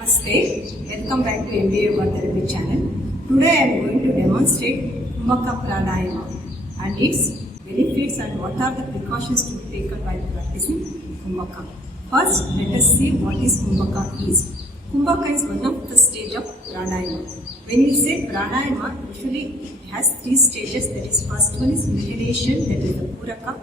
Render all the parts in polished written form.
Namaste, welcome back to MBA Yoga Therapy channel. Today I am going to demonstrate Kumbhaka Pranayama and its benefits and what are the precautions to be taken while practicing Kumbhaka. First, let us see what is Kumbhaka is. Kumbhaka is one of the stage of Pranayama. When we say Pranayama, usually it has three stages. That is, first one is inhalation, that is the Puraka,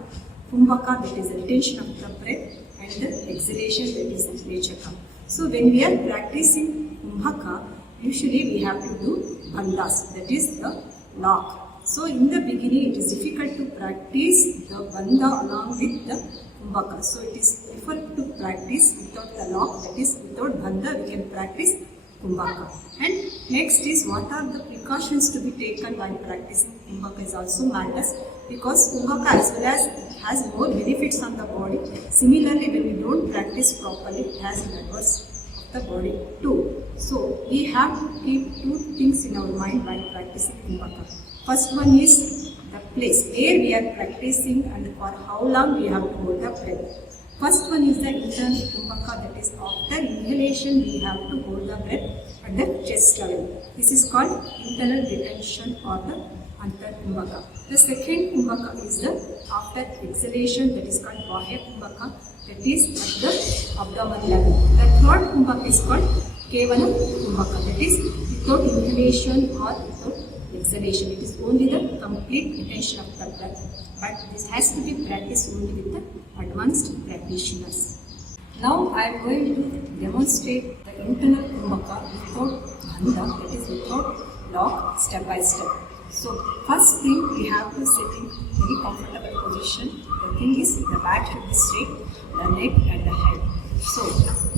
Kumbhaka, that is the retention of the breath, and the exhalation, that is the Rechaka. So when we are practicing Kumbhaka, usually we have to do bandhas, that is the lock. So in the beginning it is difficult to practice the bandha along with the Kumbhaka. So it is preferred to practice without the lock, that is without bandha we can practice Kumbhaka. And next is what are the precautions to be taken while practicing Kumbhaka is also matters, because Kumbhaka as well as it has more benefits on the body. Similarly, when we don't practice properly, it has an adverse of the body too. So we have to keep two things in our mind while practicing Kumbhaka. First one is the place where we are practicing and for how long we have to hold the breath. First one is the internal Kumbhaka, that is after inhalation we have to hold the breath at the chest level. This is called internal retention or the Antar Kumbhaka. The second Kumbhaka is the after exhalation, that is called Bahya Kumbhaka, that is at the abdomen level. The third Kumbhaka is called Kevala Kumbhaka, that is without inhalation or without exhalation. It is only the complete retention of the breath. But this has to be practiced only with the advanced practitioners. Now I am going to demonstrate the internal Kumbhaka without bandha, that is without lock, step by step. So first thing we have to sit in very comfortable position. The thing is the back should be straight, the neck and the head. So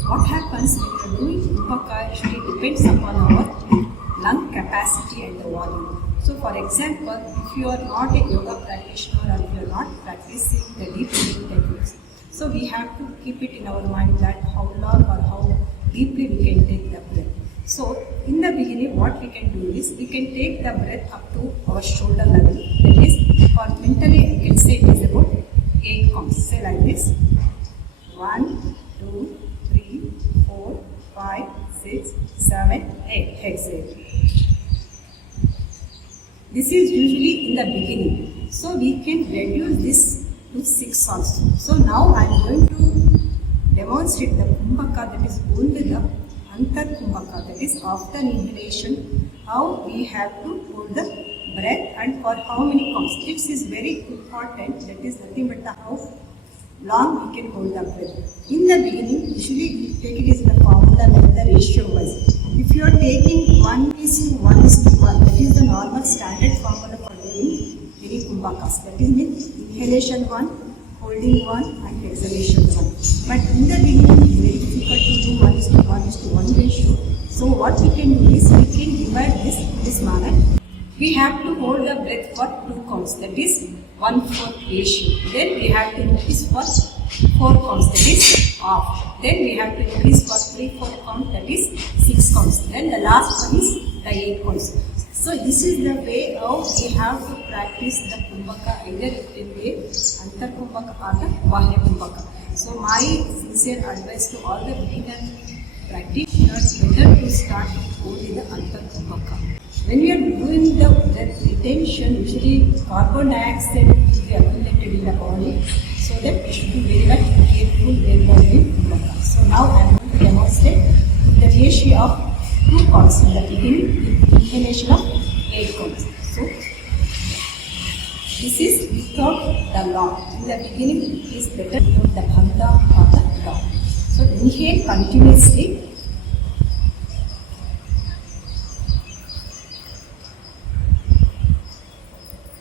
what happens when you are doing Kumbhaka actually depends upon our lung capacity and the volume. So for example, if you are not a yoga practitioner or if you are not practicing the deep breathing techniques, so we have to keep it in our mind that how long or how deeply we can take the breath. So in the beginning what we can do is we can take the breath up to our shoulder level. That is, for mentally I can say it is about 8 counts. Say like this: 1, 2, 3, 4, 5, 6, 7, 8. Exhale. This is usually in the beginning. So we can reduce this to 6 also. So now I am going to demonstrate the Kumbhaka, that is only the Antar Kumbhaka, that is after inhalation, how we have to hold the breath and for how many counts. This is very important, that is nothing but the how long we can hold the breath. In the beginning, usually we take it as the formula with the ratio wise. If you are taking 1:1:1, that is the normal standard formula for doing any Kumbhakas. That is means inhalation 1, holding 1 and exhalation 1. But in the beginning it is very difficult to do 1:1:1 ratio. So what we can do is we can divide this in this manner. We have to hold the breath for 2 counts, that is 1/4 ratio. Then we have to increase for 4 counts, that is half. Then we have to increase for 3/4 count, that is 6 counts. Then the last one is the 8 counts. So this is the way how we have to practice the Kumbhaka, either it can be Antar Kumbhaka or the Bahya Kumbhaka. So my sincere advice to all the beginner practitioners, better to start with only the Antar Kumbhaka. When we are doing the retention, usually carbon dioxide will be accumulated in the body, so that we should be very much careful when we are doing Kumbhaka. So now I am going to demonstrate the ratio of 2 counts in the beginning, inhalation of 8 counts. So this is without the lock. In the beginning it is better without the bandha or the lock. So inhale continuously.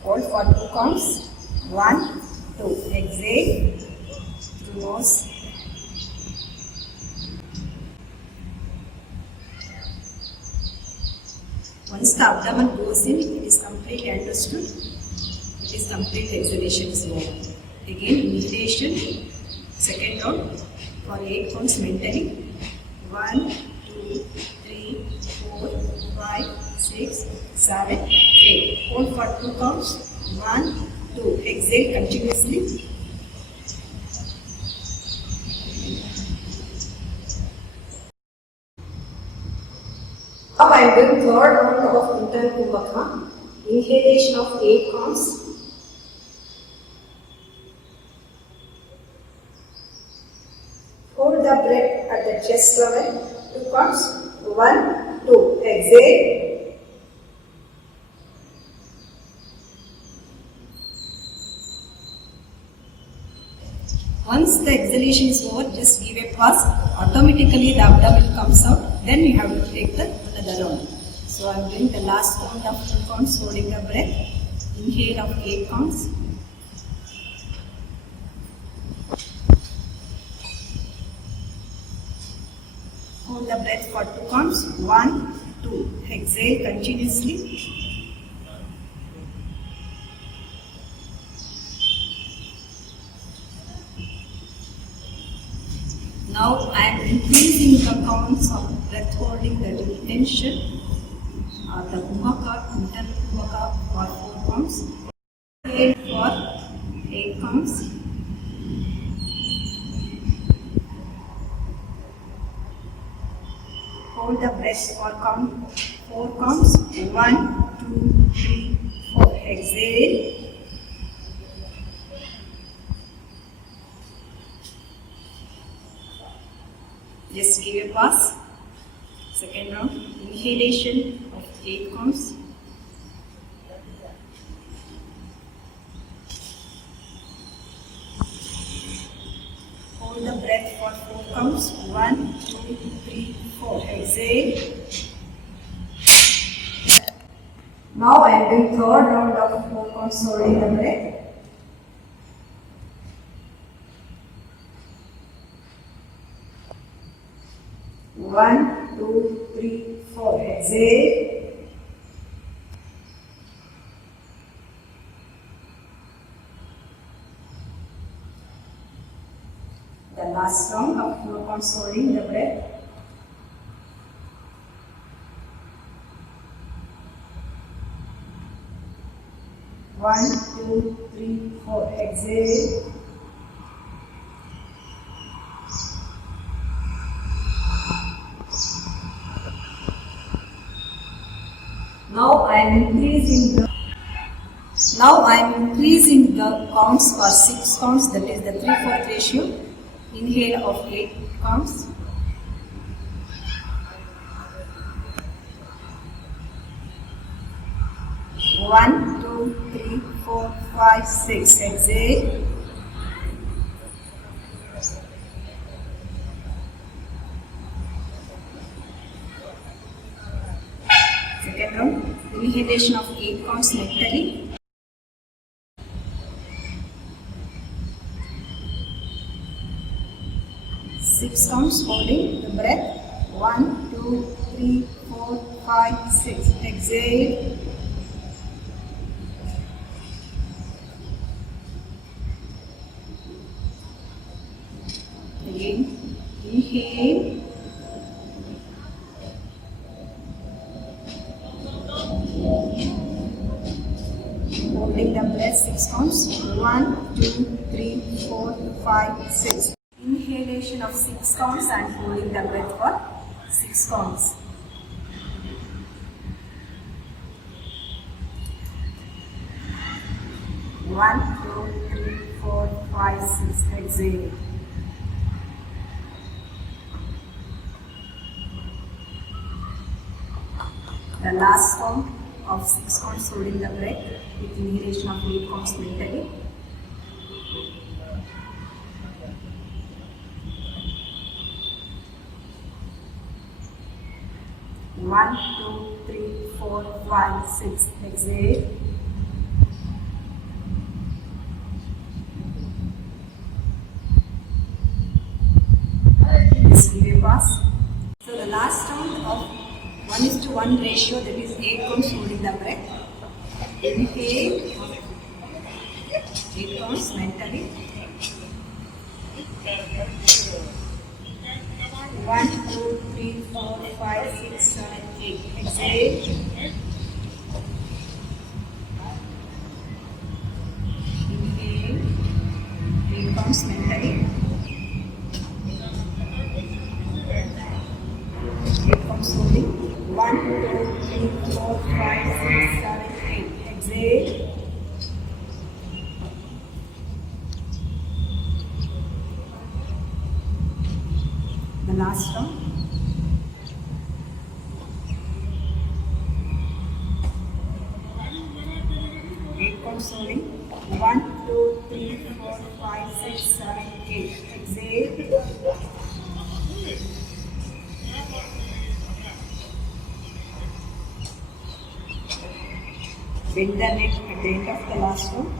Hold for 2 counts. 1, 2. Exhale through nose. Once the abdomen goes in, it is completely understood. It is complete exhalation is over. Again inhalation, second round for 8 counts mentally. 1, 2, 3, 4, 5, 6, 7, 8. Hold for 2 counts. 1, 2. Exhale continuously. Now I am doing third round of internal Kumbhaka. Inhalation of 8 counts. Hold the breath at the chest level. 2 counts. 1, 2. Exhale. Once the exhalation is over, just give a pause. Automatically the abdomen comes out. Then you have to take the another round. So I am doing the last round of 2 counts, holding the breath. Inhale of 8 counts. Hold the breath for 2 counts. 1, 2. Exhale continuously. Now I am increasing the counts of breath holding, that is tension. The Kumbhaka, internal Kumbhaka for 4 counts. Inhale for 8 counts. Hold the breath for 4 counts. 1, 2, 3, 4. Exhale. Just give a pause. Second round. Inhalation of 8 counts. Hold the breath for 4 counts. 1, 2, 3, 4. Exhale. Now I am doing third round of 4 counts, holding the breath. One, two, three, 4. Exhale. The last round of 4 counts, holding the breath. One, two, three, 4. Exhale. Now I am increasing the counts for 6 counts, that is the 3/4 ratio. Inhale of 8 counts. One, two, three, 4, 5, 6. Exhale. Second round. Inhalation of 8 counts nectarine. Six counts, holding the breath. 1, 2, 3, 4, 5, 6. Exhale. Again, inhale. Holding the breath, 6 counts. 1, 2, 3, 4, 5, 6. Inhalation of 6 counts and holding the breath for 6 counts. One, 2, 3, 4, 5, 6. Exhale. The last count of 6 counts, holding the breath with inhalation of 8 counts mentally. One, 2, 3, 4, 5, 6. Exhale. Just give a pause. So the last round of 1:1 ratio, that is 8 counts, holding the breath. Inhale. 8 counts mentally. 1, 2, 3, 4, 5, 6, 7, 8. Exhale. Inhale. 8 counts mentally. 8 counts holding. 1, 2, 3, 4, 5, 6, 7, 8. Exhale. The last round. Slowly. 1, 2, 3, 4, 5, 6, 7, 8. Exhale. Bend the neck at the end of the last round.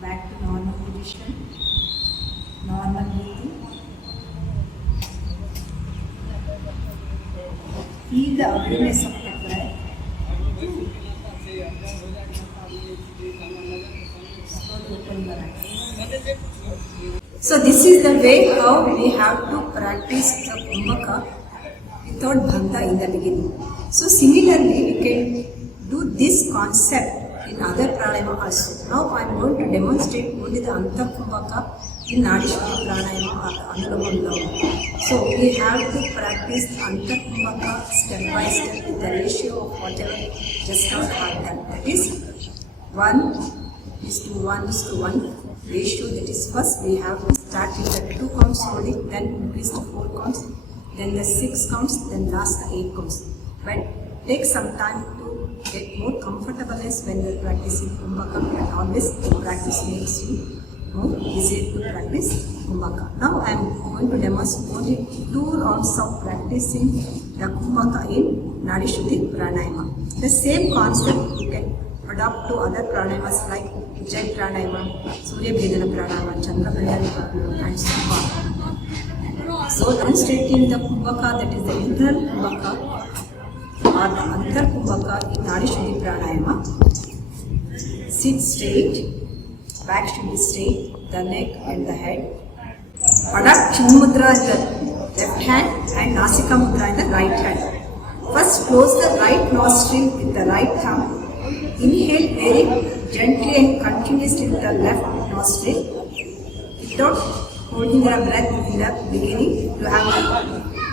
Back to normal position. Normal breathing. Feel the awareness of the breath. So this is the way how we have to practice the Kumbhaka without Bhanda in the beginning. So similarly we can do this concept in other pranayama also. Now I am going to demonstrate only the Antha Kumbhaka in Nadi Shuddhi pranayama or Anuloma Viloma. So we have to practice Antha Kumbhaka step by step with the ratio of whatever just now have done. That is 1:1:1 ratio. That is, first we have to start with the 2 counts only, then increase to 4 counts, then the 6 counts, then last the 8 counts. But take some time to get more comfortableness when you are practicing Kumbhaka, and always the practice makes you more easier to practice Kumbhaka. Now I am going to demonstrate only 2 rounds of practicing the Kumbhaka in Nadi Shuddhi pranayama. The same concept you can adopt to other pranayamas like Ujjayi pranayama, Surya Bhedana pranayama, Chandra Bhedana pranayama, and so on. So demonstrating the Kumbhaka, that is the internal Kumbhaka or the Antar Kumbhaka in Nadi Shuddhi pranayama. Sit straight, back should be straight, the neck and the head. Adopt Chin Mudra in the left hand and Nasika Mudra in the right hand. First close the right nostril with the right thumb. Inhale very gently and continuously with the left nostril without holding your breath in the beginning. You have to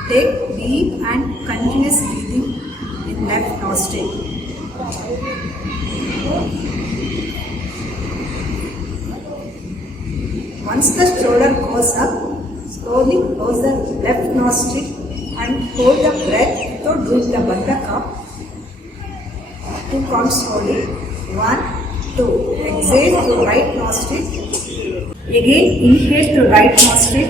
take deep and continuous breathing in left nostril. Once the shoulder goes up, slowly close the left nostril and hold the breath without doing the Bandhaka. 2 counts slowly. 1, 2. Exhale to right nostril. Again inhale to right nostril.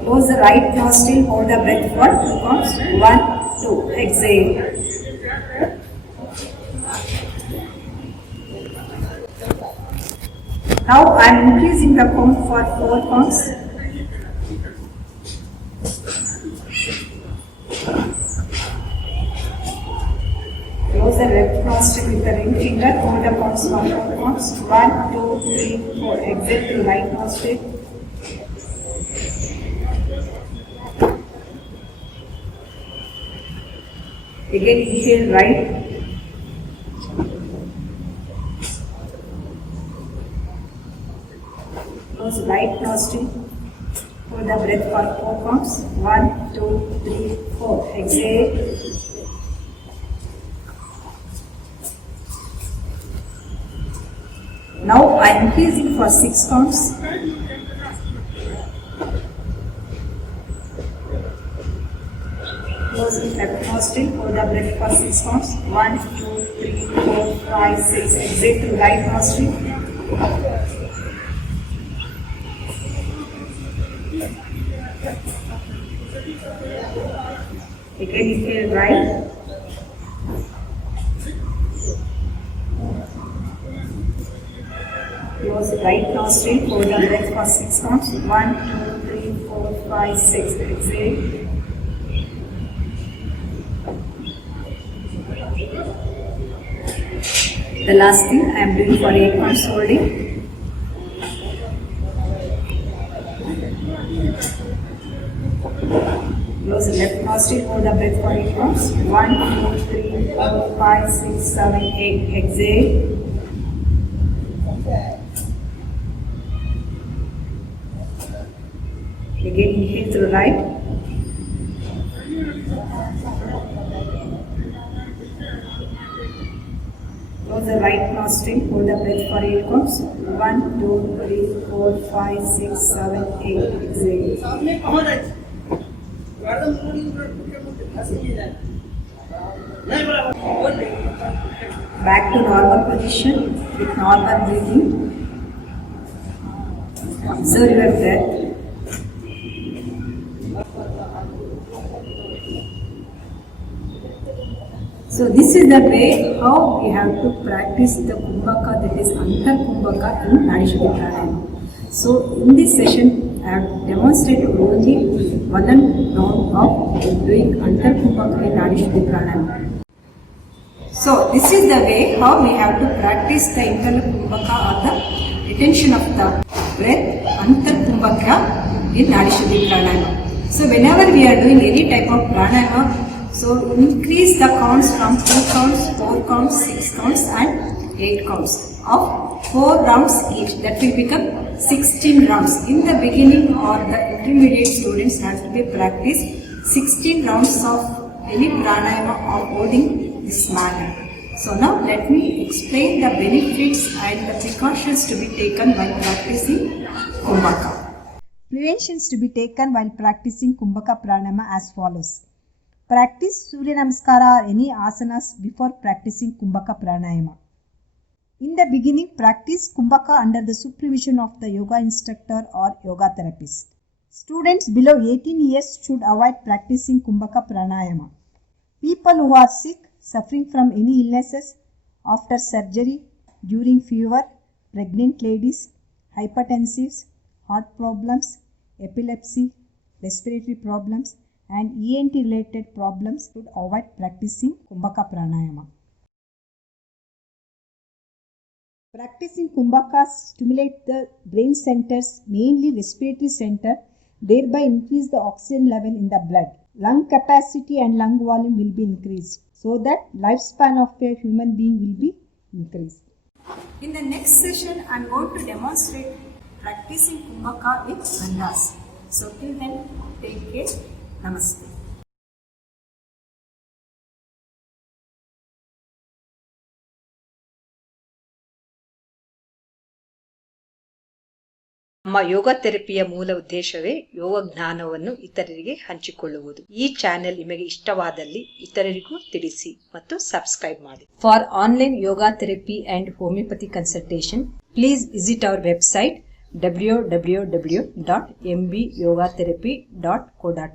Close the right nostril. Hold the breath for 2 counts. 1, 2. Exhale. Now I am increasing the count for 4 counts. Close the left nostril with the ring finger. Hold the counts for 4 counts. 1, 2, 3, 4. Exhale to right nostril. Again inhale right. Close right nostril. Hold the breath for 4 counts. 1, 2, 3, 4. Exhale. Now I am increasing for 6 counts. Close the left nostril. Hold the breath for 6 counts. 1, 2, 3, 4, 5, 6. Exhale to right nostril. Again inhale right. Close the right nostril. Hold the breath for 6 counts. 1, 2, 3, 4, 5, 6. Exhale. The last thing I am doing for 8 counts holding. Close the left nostril, hold the breath for 8 counts. 1, 2, 3, 4, 5, 6, 7, 8. Exhale. Again inhale through right. Close the right nostril, hold the breath for 8 counts. 1, 2, 3, 4, 5, 6, 7, 8. Exhale. Back to normal position with normal breathing. Observe your breath. So this is the way how we have to practice the Kumbhaka, that is Antar Kumbhaka in Nadi Shuddhi Pranayama. So in this session I have demonstrated only 1 round of doing Antar Kumbhaka in Nadi Shuddhi Pranayama. So this is the way how we have to practice the internal Kumbhaka or the retention of the breath, Antar Kumbhaka in Nadi Shuddhi Pranayama. So whenever we are doing any type of pranayama, so increase the counts from 2 counts, 4 counts, 6 counts and 8 counts of 4 rounds each. That will become 16 rounds. In the beginning or the intermediate students have to be practice 16 rounds of any pranayama of holding this manner. So now let me explain the benefits and the precautions to be taken while practicing Kumbhaka. Preventions to be taken while practicing Kumbhaka Pranayama as follows. Practice Surya Namaskara or any asanas before practicing Kumbhaka Pranayama. In the beginning, practice Kumbhaka under the supervision of the yoga instructor or yoga therapist. Students below 18 years should avoid practicing Kumbhaka Pranayama. People who are sick, suffering from any illnesses, after surgery, during fever, pregnant ladies, hypertensives, heart problems, epilepsy, respiratory problems, and ENT related problems should avoid practicing Kumbhaka Pranayama. Practicing Kumbhaka stimulates the brain centers, mainly respiratory center, thereby increase the oxygen level in the blood. Lung capacity and lung volume will be increased, so that lifespan of a human being will be increased. In the next session, I am going to demonstrate practicing Kumbhaka with Bandhas. So till then, take care. Namaste. ನಮ್ಮ ಯೋಗ ಥೆರಪಿಯ ಮೂಲ ಉದ್ದೇಶವೇ ಯೋಗ ಜ್ಞಾನವನ್ನು ಇತರರಿಗೆ ಹಂಚಿಕೊಳ್ಳುವುದು. ಈ channel ನಿಮಗೆ ಇಷ್ಟವಾದಲ್ಲಿ ಇತರರಿಗೂ ತಿಳಿಸಿ ಮತ್ತು ಸಬ್ಸ್ಕ್ರೈಬ್ ಮಾಡಿ. For online yoga therapy and homeopathy consultation, please visit hour website www.mbyogatherapy.co.in.